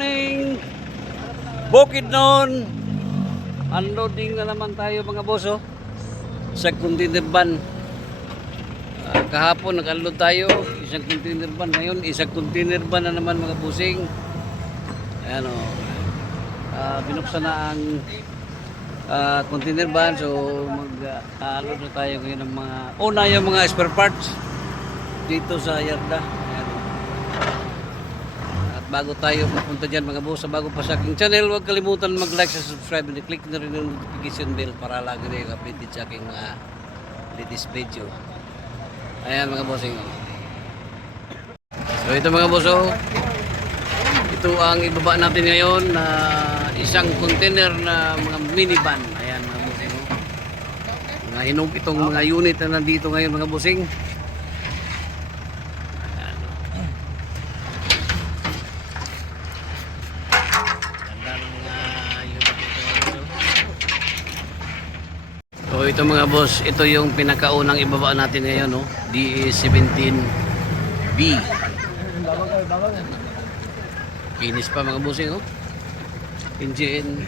morning! Bukidnon! Unloading na naman tayo mga boss sa container van. Kahapon nag-unload tayo, isang container van. Ngayon, isang container van na naman mga busing. Ayan binuksan na ang container van. So mag-unload na tayo ngayon ng mga yung mga spare parts dito sa yarda. Bago tayo mapunta dyan mga boss, bago pa sa aking channel, huwag kalimutan mag-like, subscribe, and click na rin yung notification bell para lagi rin updated sa aking latest video. Ayan mga bossing. So ito mga boss, ito ang ibaba natin ngayon na isang container na mga minivan. Ayan mga bossing. Mga hinog itong mga unit na nandito ngayon mga bossing. So ito mga boss, ito yung pinakaunang ibaba natin ngayon, DE17B. Kinis pa mga bossing, engine.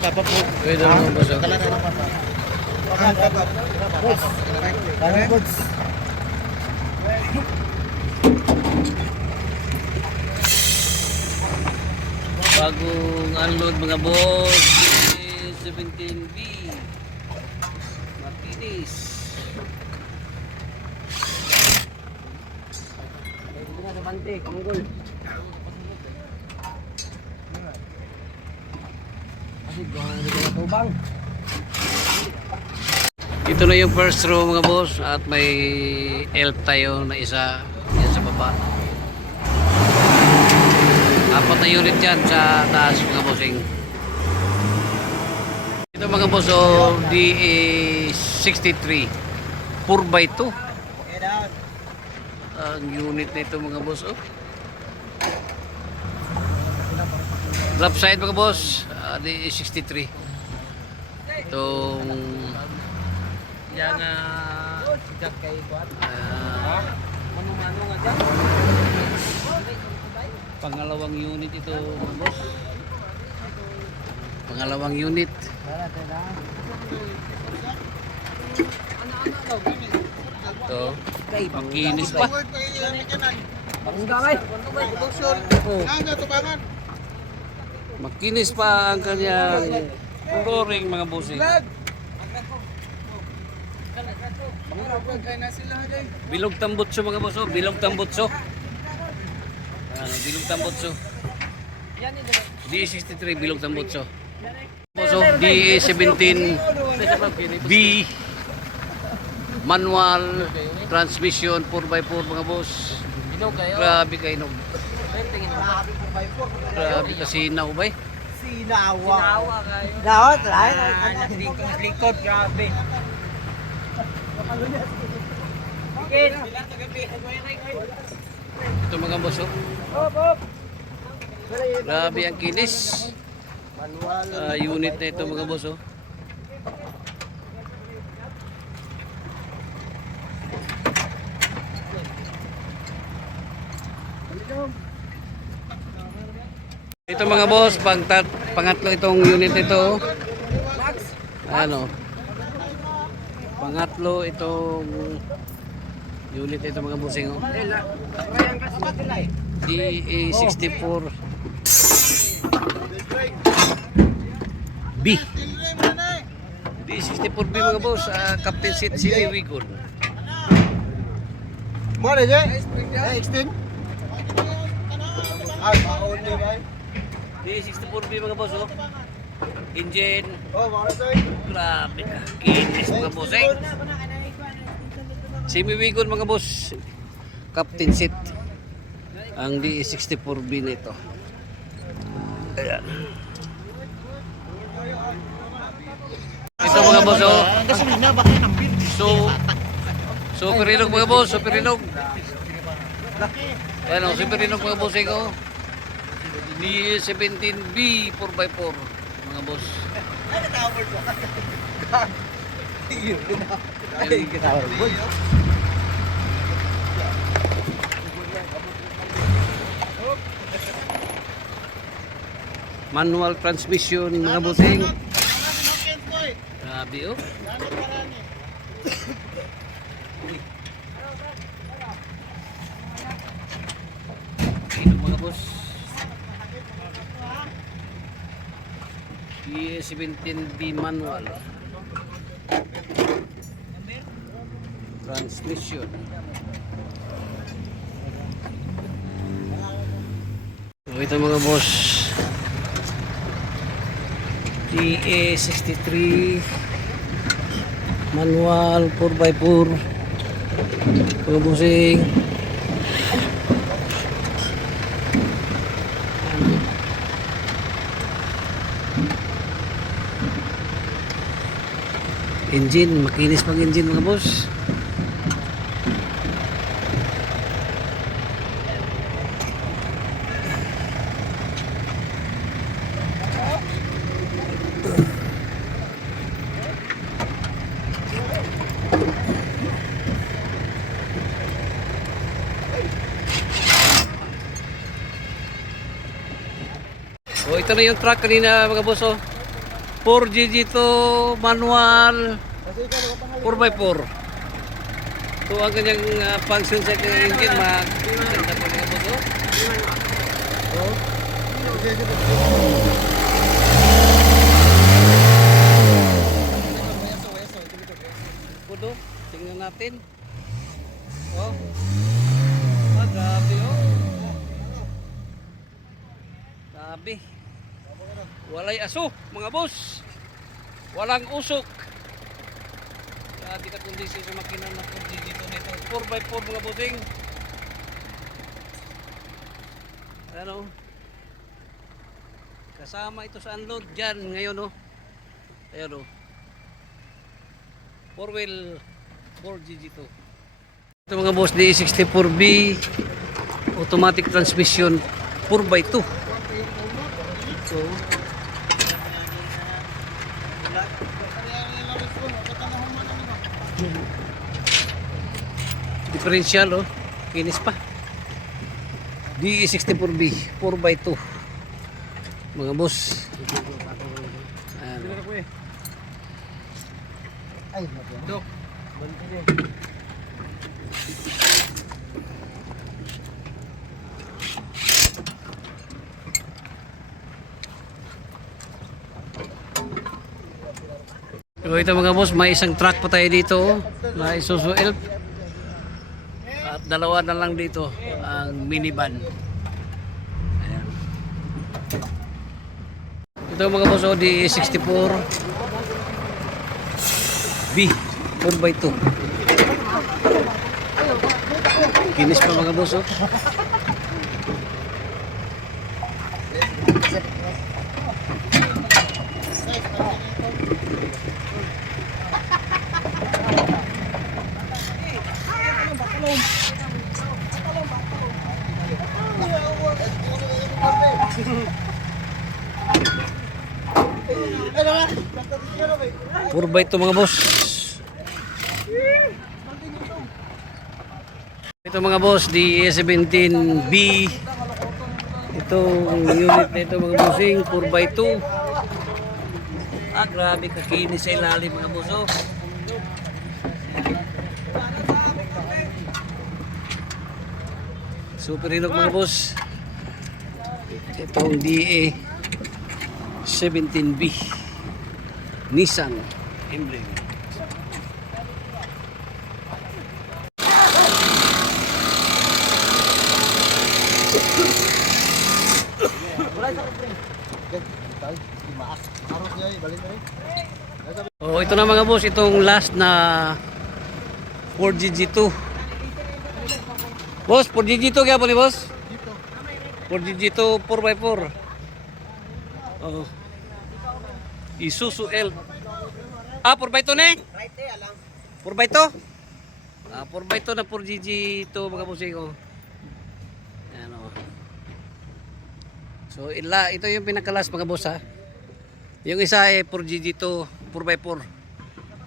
Dapat po. Pwede naman boss. Bagong unload mga boss, 17B. Makinis. Ito na yung first row mga boss at may elf tayo na isa yan sa baba. Apat na unit yan sa taas mga bossing. Ito mga boss DE63 4x2 ang unit na ito mga boss Drop side mga boss, DE63. Itong yan kay Kuan. Mano nga dyan. Pangalawang unit ito mga boss. Pangalawang unit. Ito, makinis pa. Makinis pa ang kanyang flooring mga bossing. Bilog tambutso mga boss, bilog tambutso. Bilog tambutso. DE63 bilog tambutso. Boss, DE17B manual transmission 4x4 mga boss. Grabe kayo nog. Grabe ka sinaw ba eh? Sinawa kayo. Dawat lang. Likod, grabe. Ito mga boss grabe ang kinis. Unit na ito mga boss Ito mga boss, pangatlo itong unit ito. Pangatlo itong unit ito mga bossing DE64 B. DE64B mga boss, Captain Seat City Wigon. Mo na dyan? Extend? DE64B mga boss engine. Sir. Grabe ka, kinis mga boss Semi Wigon mga boss, Captain Seat ang DE64B na ito. Ayan. Ito mga boss Super Hinog mga boss, Super Hinog. Ayan super Hinog mga boss D17B 4x4 mga boss. Ay, natawag ko. Ay, natawag ko. Manual transmission mga bossing. Grabe oh. Ito mga boss. D17B manual transmission. So, ito mga boss. DA63 manual 4x4 mga bossing. Engine, makinis pang engine mga boss. So ito na yung truck kanina mga boss oh. 4GG to manual 4x4. So ang kanyang function sa engine maganda po mga boss oh. Oh. Pudo, tingnan natin. Oh. Grabe oh. Grabe. Walay aso, mga boss. Walang usok. Grabe ka kondisyon sa makina na dito nito. 4x4 mga bossing. Ano? Kasama ito sa unload dyan ngayon oh. Ayan oh. 4-wheel 4GG2. Ito mga boss, D64B automatic transmission 4x2. So differential oh, kinis pa. DE64B 4x2 mga boss. Ano? Ay, Dok. So ito mga boss, may isang truck pa tayo dito oh, na Isuzu Elf. At dalawa na lang dito ang minivan. Ayan. Ito mga boss, DE64 B 4x2. Kinis pa mga boss oh. Purbay ito mga boss. Ito mga boss, DE17B. Itong unit na ito mga bossing, 4x2. Ah, grabe kakinis sa ilalim mga boss oh. Super hinog mga boss. Itong DE17B Nissan emblem. Oh, ito na mga boss, itong last na 4GG2. Boss, 4GG2 kaya po ni boss? 4GG2 4x4. Oh. Isuzu Elf. Ah, 4x2 na eh? 4x2? Ah, 4x2 na 4GG2 mga bossing ko. Ayan o. So ito yung pinakalas mga boss ha. Yung isa ay 4GG2 4x4.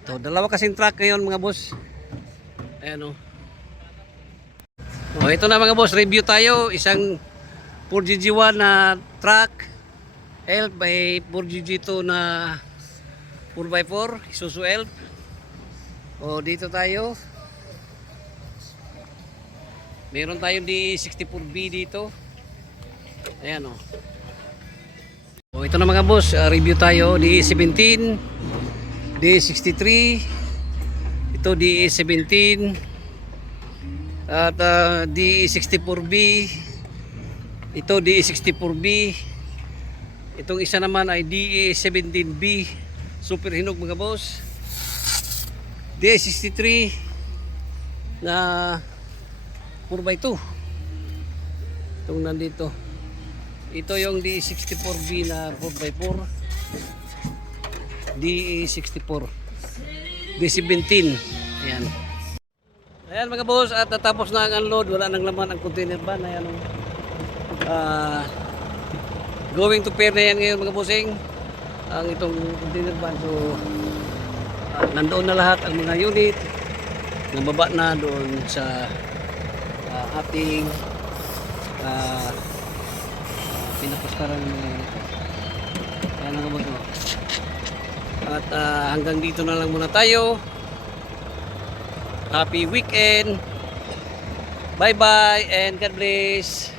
Ito, dalawa kasing truck ngayon mga boss. Ayan o. Oh, ito na mga boss, review tayo. Isang 4GG1 na truck. Elf by 4GG2 na 4x4. Isuzu Elf. O dito tayo. Meron tayong D64B dito. Ayan o. O ito na mga boss, review tayo. D17, D63, ito D17, at D64B, ito D64B, itong isa naman ay D17B, super hinog mga boss. D63 na 4x2, itong nandito. Ito yung D64B na 4x4. D64. D17. Ayan. Ayan mga boss, at natapos na ang unload. Wala nang laman ang container van. Ayan. Going to pair na yan ngayon mga bossing. Ang itong container van. So, nandoon na lahat ang mga unit. Nababa na doon sa ating pinapustaran ng mga unit. Kaya na naman ito. At hanggang dito na lang muna tayo. Happy weekend. Bye bye and God bless.